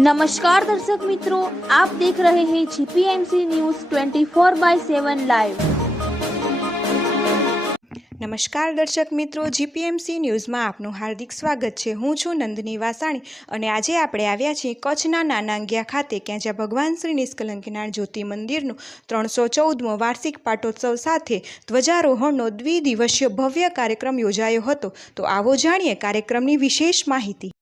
नमस्कार दर्शक मित्रों, आप देख रहे हैं जीपीएमसी न्यूज़ 24/7 लाइव। नमस्कार दर्शक मित्रों, जीपीएमसी न्यूज़માં આપનું હાર્દિક સ્વાગત છે। હું છું નંદની વાસાણી અને આજે આપણે આવ્યા છીએ કચ્છના નાનાંગિયા ખાતે, કે જ્યાં ભગવાન શ્રી નિષ્કલંકનારાયણ જ્યોતિ મંદિરનો 314મો વાર્ષિક પાટોત્સવ સાથે ધ્વજારોહણનો દ્વિદિવસીય ભવ્ય કાર્યક્રમ યોજાયો હતો। તો આવો જાણીએ કાર્યક્રમની વિશેષ માહિતી।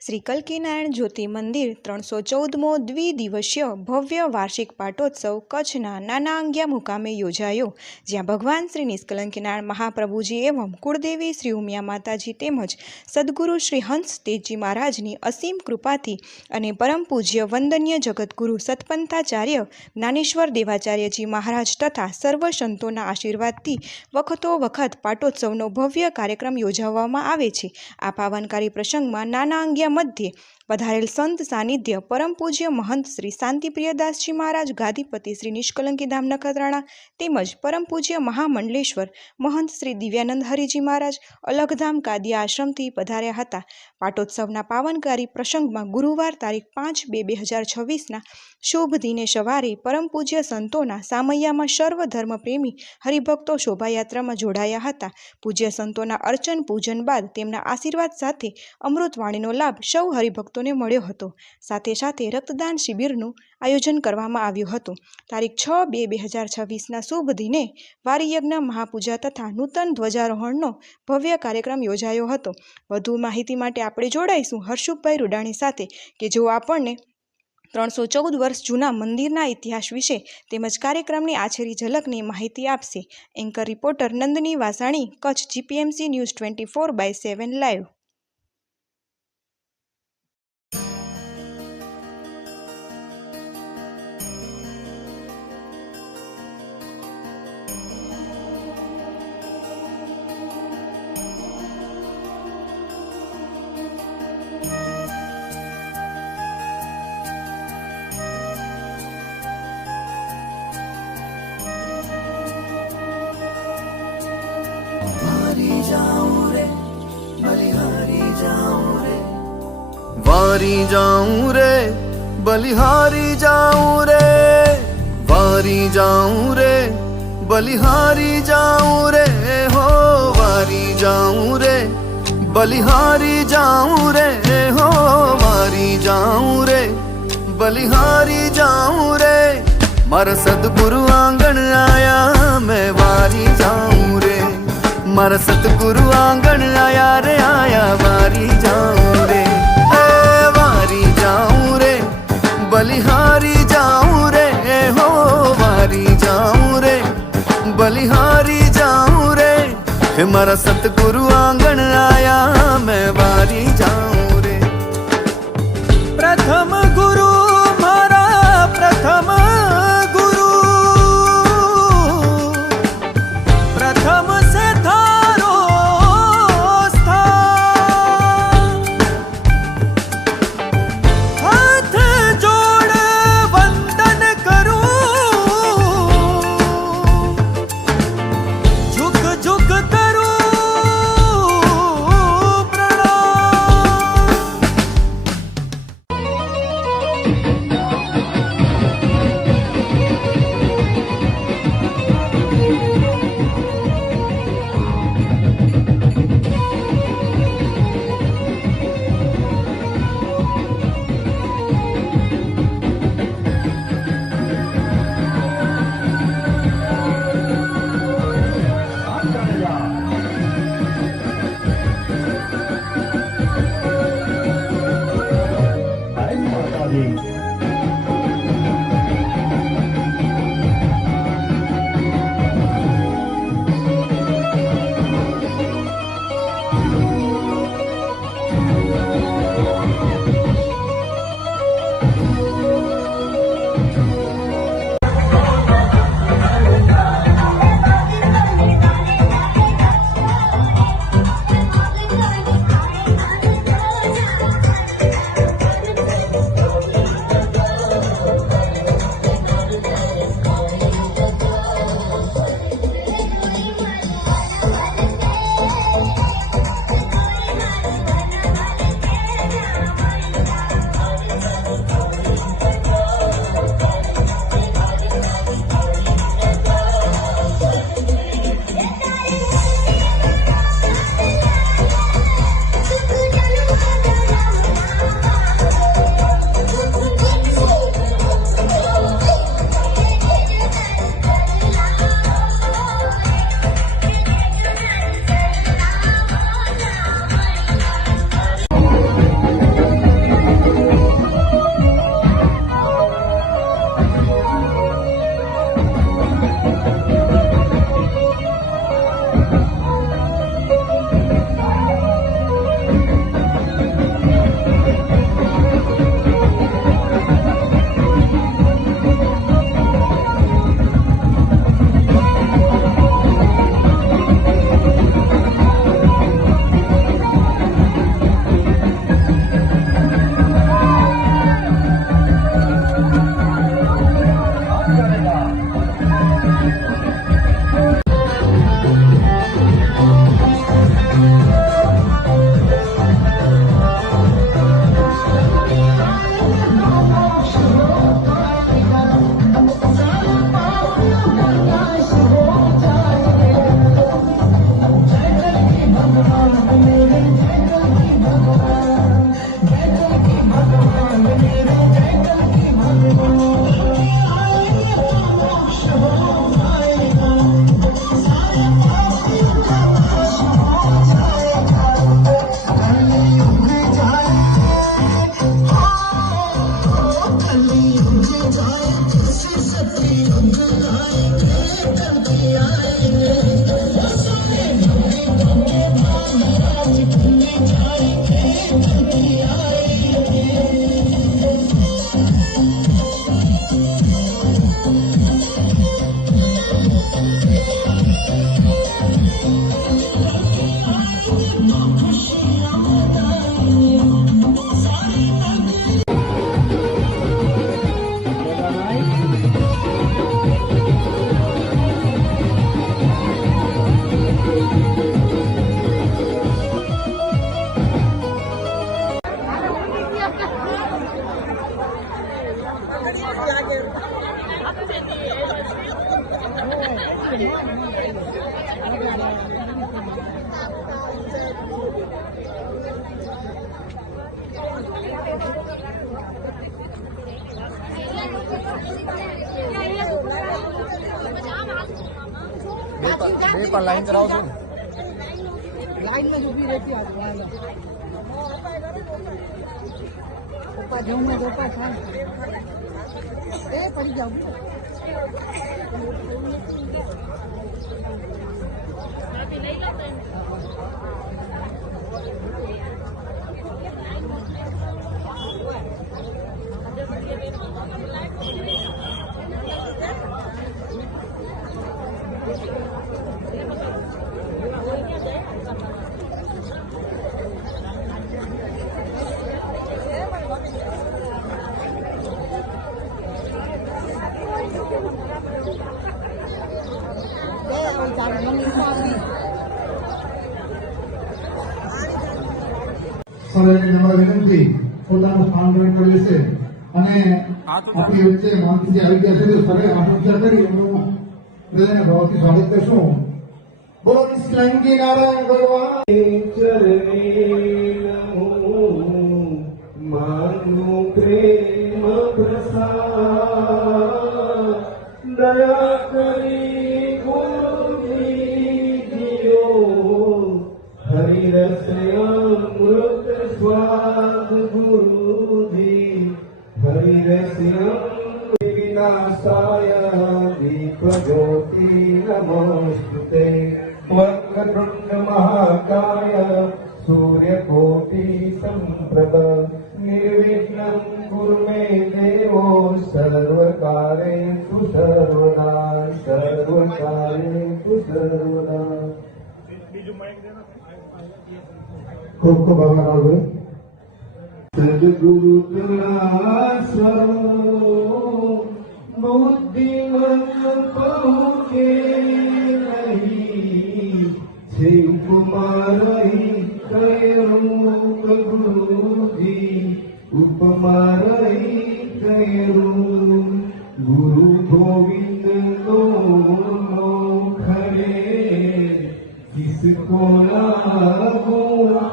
શ્રી કલ્કીનારાયણ જ્યોતિ મંદિર 314મો દ્વિદિવસીય ભવ્ય વાર્ષિક પાટોત્સવ કચ્છના નાનાંગિયા મુકામે યોજાયો, જ્યાં ભગવાન શ્રી નિષ્કલંકનારાયણ મહાપ્રભુજી એવં કુળદેવી શ્રી ઉમિયા માતાજી તેમજ સદગુરુ શ્રી હંસ તેજી મહારાજની અસીમ કૃપાથી અને પરમ પૂજ્ય વંદનીય જગતગુરુ સતપંથાચાર્ય જ્ઞાનેશ્વર દેવાચાર્યજી મહારાજ તથા સર્વ સંતોના આશીર્વાદથી વખતો વખત પાટોત્સવનો ભવ્ય કાર્યક્રમ યોજવામાં આવે છે। આ પાવનકારી પ્રસંગમાં નાનાંગિયા મધ્યે પધારેલ સંત સાનિધ્ય પરમ પૂજ્ય મહંત શ્રી શાંતિપ્રિયદાસજી મહારાજ ગાદીપતિ શ્રી નિષ્કલંકી ધામ નખત્રાણા તેમજ પરમ પૂજ્ય મહામંડલેશ્વર મહંત શ્રી દિવ્યાનંદ હરિજી મહારાજ અલગધામ કાદિયા આશ્રમથી પધાર્યા હતા। પાટોત્સવના પાવનકારી પ્રસંગમાં ગુરુવાર તારીખ 5/2/2026ના શુભ દિને સવારે પરમ પૂજ્ય સંતોના સામૈયામાં સર્વધર્મ પ્રેમી હરિભક્તો શોભાયાત્રામાં જોડાયા હતા। પૂજ્ય સંતોના અર્ચન પૂજન બાદ તેમના આશીર્વાદ સાથે અમૃતવાણીનો લાભ સૌ હરિભક્તોને મળ્યો હતો। સાથે સાથે રક્તદાન શિબિરનું આયોજન કરવામાં આવ્યું હતું। તારીખ 6/2/2026ના શુભ દિને વારીયજ્ઞ મહાપૂજા તથા નૂતન ધ્વજારોહણનો ભવ્ય કાર્યક્રમ યોજાયો હતો। વધુ માહિતી માટે આપણે જોડાઈશું હર્ષુભાઈ રૂડાણી સાથે, કે જેઓ આપણને 314 વર્ષ જૂના મંદિરના ઇતિહાસ વિશે તેમજ કાર્યક્રમની આછેરી ઝલકની માહિતી આપશે। Anchor reporter Nandni Vasani, Kutch, GPMC news 24/7 live. वारी जाऊं रे बलिहारी जाऊं रे, वारी जाऊं रे बलिहारी जाऊं रे, हो वारी जाऊं रे बलिहारी जाऊं रे, हो वारी जाऊं रे बलिहारी जाऊं रे। मारा सतगुरु आंगन आया मैं वारी जाऊं रे, मारा सतगुरु आंगन आया रे, आया वारी जाऊं रे, वारी जाऊं रे बलिहारी जाऊं रे, हो वारी जाऊं रे बलिहारी जाऊं रे। हे मारा सतगुरु आंगन आया मैं वारी जाऊं रे। प्रथम गुरु मारा प्रथम गुरु, प्रथम से थारो स्थान, हाथ जोड़ वंदन करूं, झुक झुक करूं प्रणाम। બે પર લાઈન કરાવશો ને लाइन में जो भी रहती है ऊपर जाऊँ मैं ऊपर पड़ी जाऊँगी સર્વેને નમ્ર વિનંતી પોતાનું સ્થાન ગ્રહણ કરી લેશે અને આપણી વચ્ચે માનસી આવી ગયા છે તો સર્વે આશીર્વાદ કરી એમનું હૃદયને ભાવથી સ્વાગત કરશું. બોલો નિષ્કલંકી નારાયણ ભગવાન ચરણે નમો માનું પ્રેમ પ્રસાદ દયા કરી ગુરુજી જીઓ હરિરસ અમૃત સ્વાદ ગુરુજી હરિરસ વિનાશાય દીપ જ્યોતિ નમસ્તુતે वक्रतुंड महाकाय सूर्यकोटि संप्रभ निर्विघ्नं कुरु मे देवो सर्वकार्येषु सर्वदा सर्वकार्येषु सर्वदा. ખૂબ ખૂબ આભાર રાહુલ. सद्गुरु तुला स्वरूप बुद्धिमत पहुँचे नहीं शिव कुमार गुरुजी उपमार गुरु गोविंद दोनों खड़े किसको लागू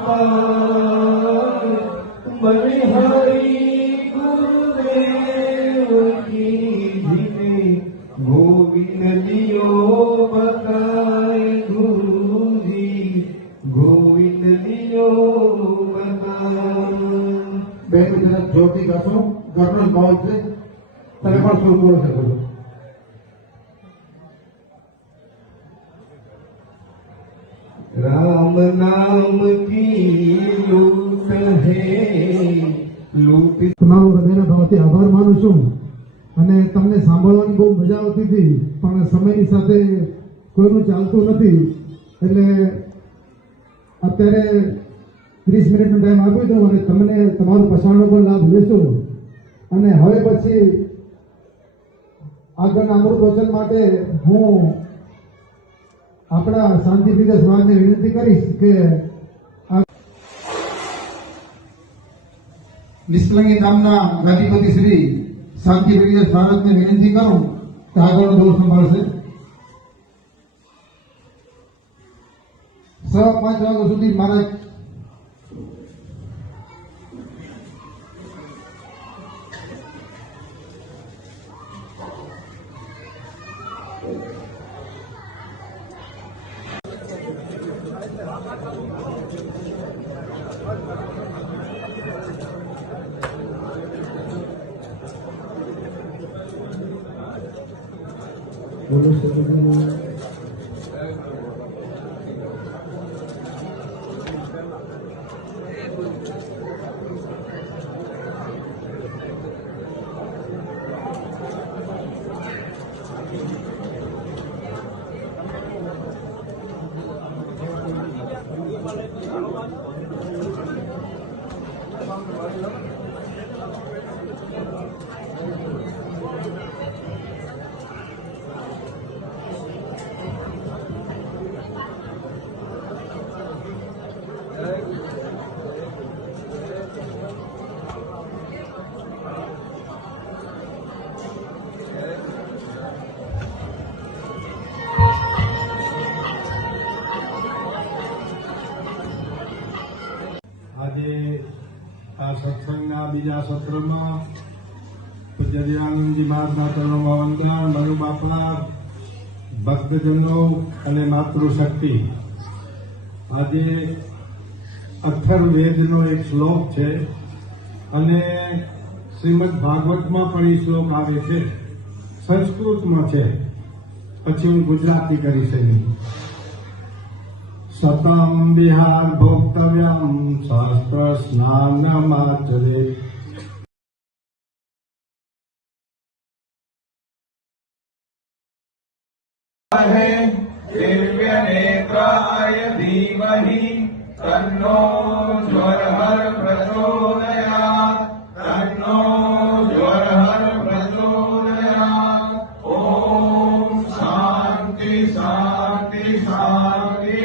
पार बलिहारी गुरुदेव की जिन्हें गोविंद दियो बताए गुरुजी गोविंद दियो बताए. બેન તરફ જ્યોતિ કરશો ઘરનો ભાવ છે તમે પણ શું બોલો શકો છો. राम नाम की लूट है लूट. તમારો હૃદયના ભાવથી આભાર માનું છું અને તમને સાંભળવાની બહુ મજા આવતી હતી પણ સમયની સાથે કોઈનું ચાલતું નથી એટલે અત્યારે 30 મિનિટનો ટાઈમ આપ્યો હતો અને તમને તમારું પસારનો પણ લાભ લેશો અને હવે પછી આગળના અમૃત વચન માટે હું આપણા શાંતિપ્રિય સમાજને વિનંતી કરીશ કે નિષ્કલંકી નામના ગાદીપતિ શ્રી શાંતિપ્રિય સ્મારકને વિનંતી કરું કે આગળનો દોર સંભાળશે. 5:15 વાગ્યા સુધી મારા બોલો સદગુરુ આજે આ સત્સંગના બીજા સત્રમાં પૂજ્ય દેવાનંદજી મહારાજના ચરણોમાં વંદન, મનુ બાપા, ભક્તજનો અને માતૃશક્તિ. આજે અથર્વવેદનો એક શ્લોક છે અને શ્રીમદ ભાગવતમાં પણ એ શ્લોક આવે છે. સંસ્કૃતમાં છે, પછી હું ગુજરાતી કરીશ એની. સતમ વિહાર ભોક્તવ્યમ શાસ્ત્ર સ્નાનમાચરે. દિવ્ય નેત્રાય ધીમહિ તન્નો જ્વરહર પ્રચોદયાત. તન્નો જ્વરહર પ્રચોદયાત. ઓમ શાંતિ શાંતિ શાંતિ.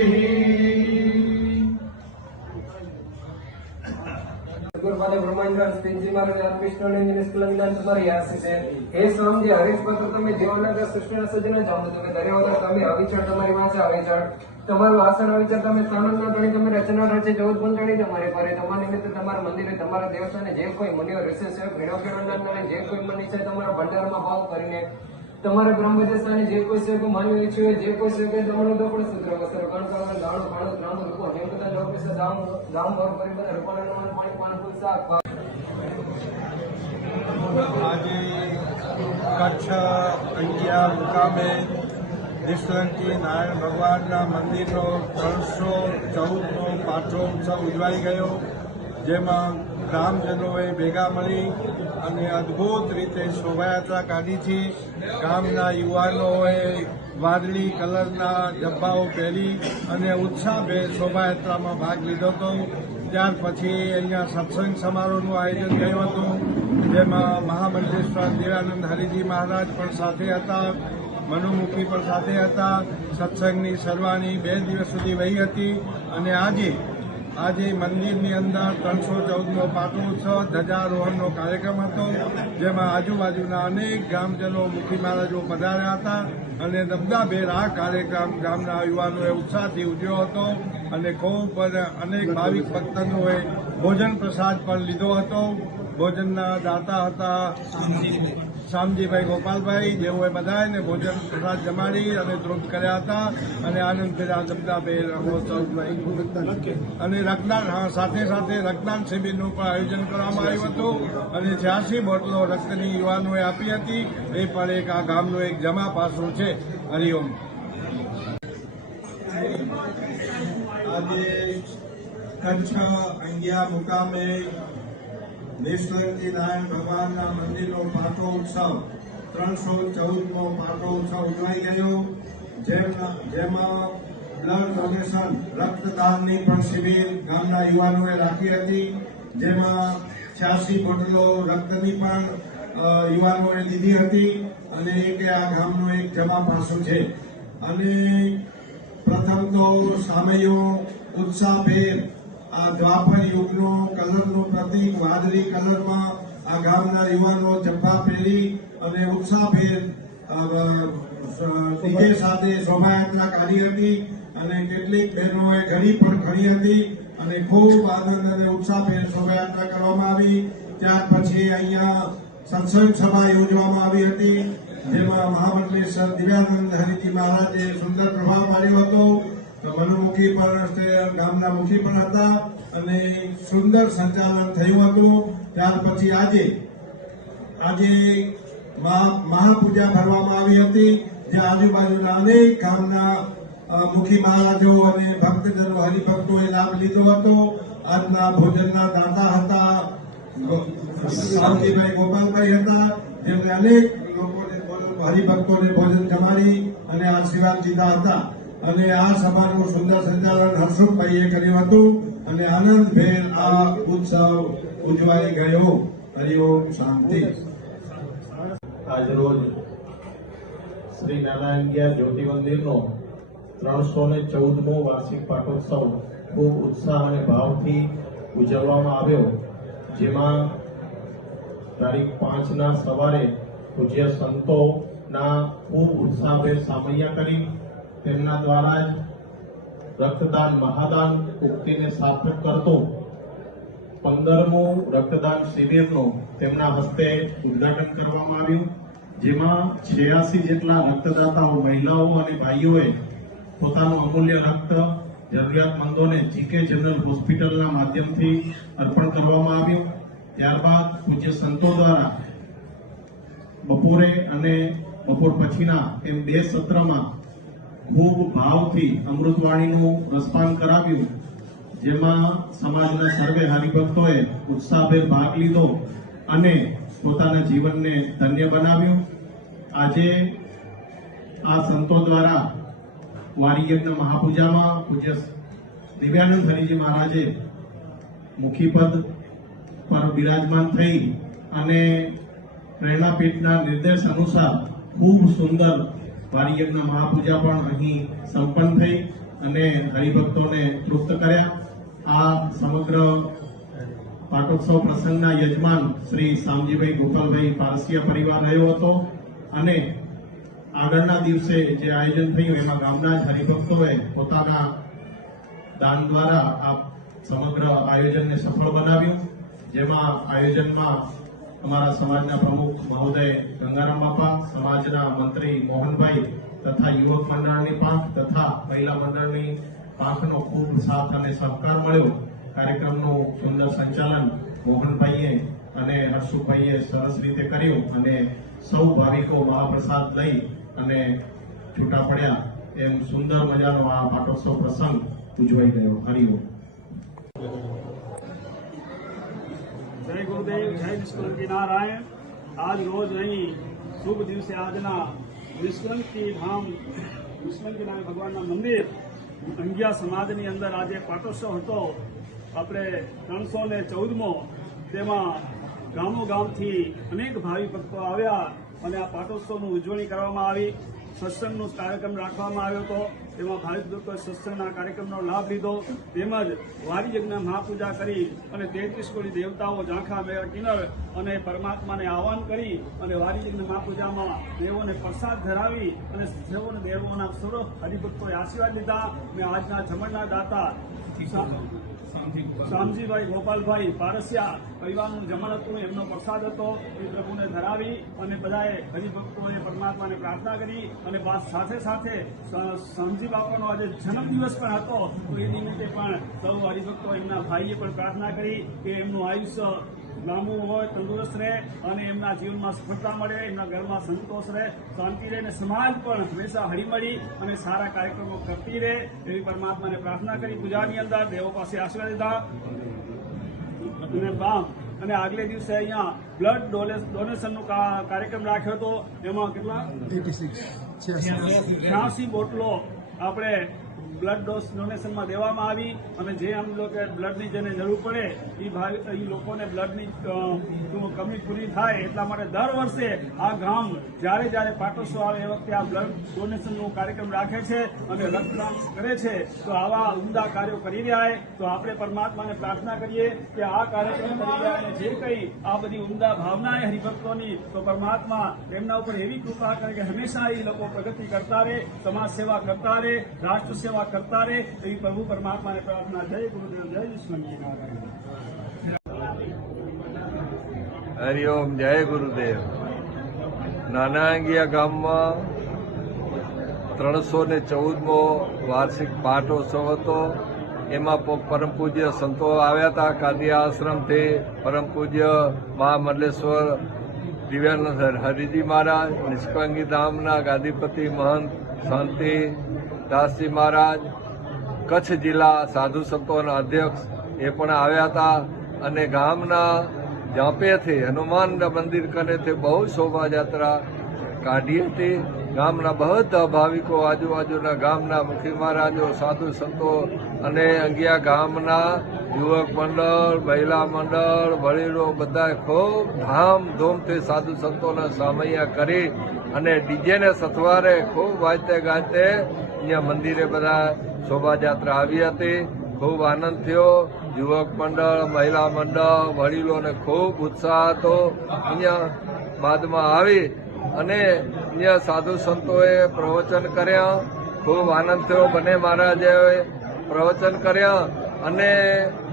गुरुपाद ब्रह्मांड स्थिति महाराज कृष्ण ने निष्कलंकन तुम्हारी आशीष है. हे स्वामी हरीश पत्र તમે દેવનગર સૃષ્ટિના સજ્જન જાણો તમે દરેક તમે અવિચળ તમારી વાંચા અવિચળ તમારું આસન અવિચળ તમે સ્થાનના ધણી તમે રચના રચે 14 પંચાણી તમારે કરે તમારા નિમિત્તે તમારા મંદિરે તમારા દેવસ્થાને જે કોઈ મુનિઓ ઋષિ છે ભેળો કેળવનાર જે કોઈ મની છે તમારા ભંડારમાં ભાવ કરીને તમારે બ્રહ્મદેવસ્થાને જે કોઈ છે કે માનવી ઈચ્છ્યું જે કોઈ છે કે તમારું દોપડ સૂત્ર વસ્ત્ર કણકાળ દાણો ખાણો નામ રૂપો નેમતા લોકસે દામ દામ ભર પરિબળ રૂપાના પાણી પાનફૂલ શાક. આજે કચ્છ અંગિયા મુકામે નિષ્કલંકી નારાયણ ભગવાનના મંદિરનો 314મો પાઠોત્સવ ઉજવાઈ ગયો, જેમાં ગ્રામજનોએ ભેગા મળી અને અદ્ભુત રીતે શોભાયાત્રા કાઢી છે. ગામના યુવાનોએ વાદળી કલરના જબ્બાઓ પહેરી અને ઉત્સાહભેર શોભાયાત્રામાં ભાગ લીધો હતો. ત્યાર પછી અહીંયા સત્સંગ સમારોહનું આયોજન થયું હતું, જેમાં મહામંત્રેશ્વર દેવાનંદ હરિજી મહારાજ પણ સાથે હતા, મનુમુખી પણ સાથે હતા. સત્સંગની સર્વાની 2 દિવસ સુધી વહી હતી અને આજે મંદિરની અંદર 314મો પાટોત્સવ ધ્વજારોહણનો કાર્યક્રમ હતો, જેમાં આજુબાજુના અનેક ગામજનો મુખી મહારાજો પધાર્યા હતા અને દબદાભેર આ કાર્યક્રમ ગામના યુવાનોએ ઉત્સાહથી ઉજવ્યો હતો અને ખૂબ અનેક ભાવિક ભક્તોએ ભોજન પ્રસાદ પણ લીધો હતો. ભોજનના દાતા હતા શામજીભાઈ ગોપાલભાઈ, જેઓએ બધાને ભોજન પ્રસાદ જમાડી અને તૃપ્ત કર્યા હતા અને આનંદભેર દબદાભેર મહોત્સવ અને રક્તદાન સાથે સાથે રક્તદાન શિબિરનું પણ આયોજન કરવામાં આવ્યું હતું અને 86 બોટલો રક્તની યુવાનોએ આપી હતી. એ પણ એક આ ગામનું એક જમા પાસું છે. હરિઓમ. આજે કચ્છ અંગિયા મુકામે નિષ્કલંકી નારાયણ ભગવાનના મંદિરનો પાટોત્સવ 314મો પાટોત્સવ ઉજવાઈ ગયો, જેમાં બ્લડ ડોનેશન રક્તદાનની પણ શિબિર ગામના યુવાનોએ રાખી હતી, જેમાં 86 બોટલો રક્તની પણ યુવાનોએ લીધી હતી અને એક આ ગામનું એક જમા પાસું છે. અને પ્રથમ તો સામયો ઉત્સાહભેર આ દ્વાપર યુગનો કલરનું પ્રતીક વાદળી કલરમાં આ ગામના યુવાનો જબ્બા પહેરી અને ઉત્સાહભેર ડીજે સાથે શોભાયાત્રા કાઢી હતી અને કેટલીક બહેનોએ ઘડી પણ ખડી હતી અને ખૂબ આનંદ અને ઉત્સાહભેર શોભાયાત્રા કરવામાં આવી. ત્યાર પછી અહીંયા સત્સંગ સભા યોજવામાં આવી હતી, જેમાં મહામંત્રેશ્વર દિવ્યાનંદ હરિજી મહારાજે સુંદર પ્રભાવ પાડ્યો હતો. મનુમુખી પણ ગામના મુખી પણ હતા અને સુંદર સંચાલન થયું હતું. ત્યાર પછી આજે મહાપૂજા ભરવામાં આવી હતી, જે આજુબાજુના અનેક ગામના મુખી મહારાજો અને ભક્તજનો હરિભક્તોએ લાભ લીધો હતો. આજના ભોજનના દાતા હતા શામજીભાઈ ગોપાલભાઈ હતા, જેમણે અનેક લોકોને હરિભક્તોને ભોજન જમાડી અને આશીર્વાદ લીધા હતા. અને આ સભાનું સુંદર સંચાલન હર્ષુભાઈએ કર્યું હતું અને આનંદભેર આ ઉત્સવ ઉજવાઈ ગયો. હરિઓમ શાંતિ. આજરોજ શ્રી નાનાંગિયા જ્યોતિ મંદિરનો 314મો વાર્ષિક પાટોત્સવ ખૂબ ઉત્સાહ અને ભાવથી ઉજવવામાં આવ્યો, જેમાં તારીખ 5ના સવારે પૂજ્ય સંતોના ખૂબ ઉત્સાહભેર સામૈયા કરી તેમના દ્વારા જ રક્તદાન મહાદાન ઉક્તિને સાર્થક કરતો 15મું રક્તદાન શિબિરનું તેમના હસ્તે ઉદ્ઘાટન કરવામાં આવ્યું, જેમાં 86 જેટલા રક્તદાતાઓ મહિલાઓ અને ભાઈઓએ પોતાનું અમૂલ્ય રક્ત જરૂરિયાતમંદોને જીકે જનરલ હોસ્પિટલના માધ્યમથી અર્પણ કરવામાં આવ્યું. ત્યારબાદ પૂજ્ય સંતો દ્વારા બપોરે અને બપોર પછીના એમ 2 સત્રમાં ખૂબ ભાવથી અમૃતવાણીનું રસપાન કરાવ્યું, જેમાં સમાજના સર્વે હરિભક્તોએ ઉત્સાહભેર ભાગ લીધો અને પોતાના જીવનને ધન્ય બનાવ્યું. આજે આ સંતો દ્વારા વારીયજ્ઞ મહાપૂજામાં પૂજ્ય દિવ્યાનંદ હરિજી મહારાજે મુખીપદ પર બિરાજમાન થઈ અને પ્રેરણાપીઠના નિર્દેશ અનુસાર ખૂબ સુંદર વારીયજ્ઞ મહાપૂજા પણ અહીં સંપન્ન થઈ અને હરિભક્તોને તૃપ્ત કર્યા. આ સમગ્ર પાટોત્સવ પ્રસંગના યજમાન શ્રી શામજીભાઈ ગોપાલભાઈ પારસિયા પરિવાર રહ્યો હતો અને આગળના દિવસે જે આયોજન થયું એમાં ગામના જ હરિભક્તોએ પોતાના દાન દ્વારા આ સમગ્ર આયોજનને સફળ બનાવ્યું, જેમાં આયોજનમાં અમારા સમાજના પ્રમુખ મહોદય ગંગારામ બાપા, સમાજના મંત્રી મોહનભાઈ તથા યુવક મંડળની પાંખ તથા મહિલા મંડળની પાંખનો ખૂબ સાથ અને સહકાર મળ્યો. કાર્યક્રમનું સુંદર સંચાલન મોહનભાઈએ અને હર્ષુભાઈએ સરસ રીતે કર્યું અને સૌ ભાવિકો મહાપ્રસાદ લઈ અને છૂટા પડ્યા. એમ સુંદર મજાનો આ પાટોત્સવ પ્રસંગ ઉજવાઈ ગયો. હરિઓમ. જય ગુરુદેવ, જય નિષ્કલંકી નારાયણ. આજ રોજ અહીં શુભ દિવસે આજના નિષ્કલંકી ધામ નિષ્કલંકી નારાયણ ભગવાનના મંદિર અંગિયા સમાજની અંદર આજે પાટોત્સવ હતો. આપણે 314મો, તેમાં ગામો ગામથી અનેક ભાવિ ભક્તો આવ્યા અને આ પાટોત્સવની ઉજવણી કરવામાં આવી. સત્સંગનો કાર્યક્રમ રાખવામાં આવ્યો હતો, તેમાં ભાવિક ભક્તોએ સત્સંગના કાર્યક્રમનો લાભ લીધો. તેમજ વારી યજ્ઞ મહાપૂજા કરી અને 33 કોટી દેવતાઓ ઝાંખા મેળા કિન્નર અને પરમાત્માને આહવાન કરી અને વારી યજ્ઞ મહાપૂજામાં દેવોને પ્રસાદ ધરાવી અને દેવોને દેવોના સર્વ હરિભક્તોએ આશીર્વાદ લીધા. અને આજના જમણના દાતા શામજીભાઈ ગોપાલભાઈ પારસિયા પરિવારનું જમણ હતું, એમનો પ્રસાદ હતો, એ પ્રભુને ધરાવી અને બધાએ હરિભક્તોએ પરમાત્માને પ્રાર્થના કરી. અને સાથે સાથે શામજી બાપાનો આજે જન્મદિવસ પણ હતો, તો એ નિમિત્તે પણ સૌ હરિભક્તો એમના ભાઈએ પણ પ્રાર્થના કરી કે એમનું આયુષ્ય લાંબુ હોય, તંદુરસ્ત રહે અને એમના જીવનમાં સફળતા મળે, એમના ઘરમાં સંતોષ રહે, શાંતિ રહે અને સમાજ પણ હંમેશા હળીમળી અને સારા કાર્યક્રમો કરતી રહે એવી પરમાત્માને પ્રાર્થના કરી. પૂજાની અંદર દેવો પાસે આશીર્વાદ લીધા અને આગલે દિવસે અહીંયા બ્લડ ડોનેશનનો કાર્યક્રમ રાખ્યો હતો. એમાં કેટલા 86 બોટલો આપણે બ્લડ ડોનેશનમાં દેવામાં આવી અને જે આમ લોકો બ્લડની જેને જરૂર પડે એ લોકોને બ્લડની કમી પૂરી થાય એટલા માટે દર વર્ષે આ ગામ જ્યારે પાટોત્સવ આવે એ વખતે આ બ્લડ ડોનેશનનો કાર્યક્રમ રાખે છે અને રક્તદાન કરે છે. તો આવા ઉમદા કાર્યો કરી રહ્યા તો આપણે પરમાત્માને પ્રાર્થના કરીએ કે આ કાર્યક્રમ કરી રહ્યા અને જે કંઈ આ બધી ઉમદા ભાવના એ હરિભક્તોની, તો પરમાત્મા તેમના ઉપર એવી કૃપા કરે કે હંમેશા એ લોકો પ્રગતિ કરતા રહે, સમાજ સેવા કરતા રહે, રાષ્ટ્ર સેવા કરતા રહે એવી પ્રભુ પરમાત્માને પ્રાર્થના. જય ગુરુદેવ, જય નિષ્કલંકી નારાયણ. હરિઓમ, જય ગુરુદેવ. નાનાંગિયા ગામમાં 314મો વાર્ષિક પાટોત્સવ હતો. એમાં પરમ પૂજ્ય સંતો આવ્યા હતા. કાદિયા આશ્રમથી પરમ પૂજ્ય મહામંડલેશ્વર દિવ્યાનંદ હરિજી મહારાજ, નિષ્કલંકી ધામના ગાદીપતિ મહંત શાંતિ દાસજી મહારાજ, કચ્છ જિલ્લા સાધુ સંતોના અધ્યક્ષ એ પણ આવ્યા હતા અને ગામના જાપેથી હનુમાનના મંદિર કનેથી બહુ શોભાયાત્રા કાઢી હતી. ગામના બધા ભાવિકો, આજુબાજુના ગામના મુખી મહારાજો, સાધુ સંતો અને અંગિયા ગામના યુવક મંડળ, મહિલા મંડળ, વડીલો બધા ખૂબ ધામધૂમથી સાધુ સંતોના સામૈયા કરી અને ડીજેને સથવારે ખૂબ વાજતે ગાજતે અહીંયા મંદિરે બધા શોભાયાત્રા આવી હતી. ખૂબ આનંદ થયો. યુવક મંડળ, મહિલા મંડળ, વડીલોને ખૂબ ઉત્સાહ હતો. અહીંયા બાદમાં આવી અને અહીંયા સાધુ સંતોએ પ્રવચન કર્યા. ખૂબ આનંદ થયો. બંને મહારાજે પ્રવચન કર્યા અને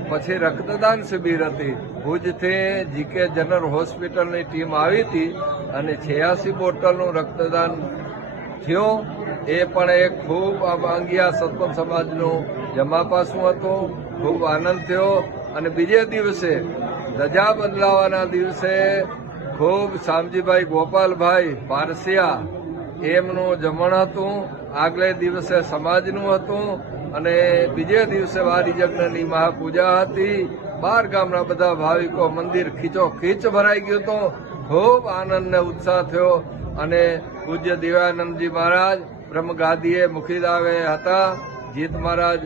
પછી રક્તદાન શિબિર હતી. ભુજથી જીકે જનરલ હોસ્પિટલની ટીમ આવી હતી અને 86 બોટલનું રક્તદાન થયું. એ પણ એક ખૂબ અંગિયા સત્પન સમાજનું જમાપાસું હતું. ખૂબ આનંદ થયો. અને બીજે દિવસે ધજા બદલાવાના દિવસે ખૂબ શામજીભાઈ ગોપાલભાઈ પારસિયા એમનું જમણ હતું. આગલે દિવસે સમાજનું હતું અને બીજે દિવસે વારી યજ્ઞની મહાપૂજા હતી. 12 ગામના બધા ભાવિકો, મંદિર ખીચોખીચ ભરાઈ ગયું હતું. ખૂબ આનંદ ને ઉત્સાહ થયો અને પૂજ્ય દિવ્યાનંદજી મહારાજ બ્રહ્મગાદીએ મુખીદાવે હતા. જીત મહારાજ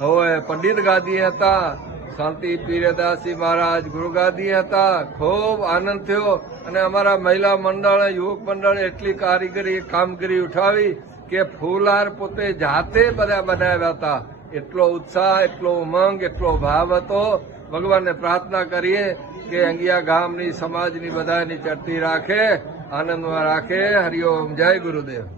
હવે પંડિત ગાદીએ હતા. શાંતિ પીરદાસજી મહારાજ ગુરુગાદીએ હતા. ખૂબ આનંદ થયો અને અમારા મહિલા મંડળ, યુવક મંડળ એટલી કામગીરી ઉઠાવી કે ફૂલહાર પોતે જાતે બધા બનાવ્યા હતા. એટલો ઉત્સાહ, એટલો ઉમંગ, એટલો ભાવ હતો. ભગવાનને પ્રાર્થના કરીએ કે અંગિયા ગામની, સમાજની બધાની ચડતી રાખે, આનંદમાં રાખે. હરિઓમ. જય ગુરુદેવ.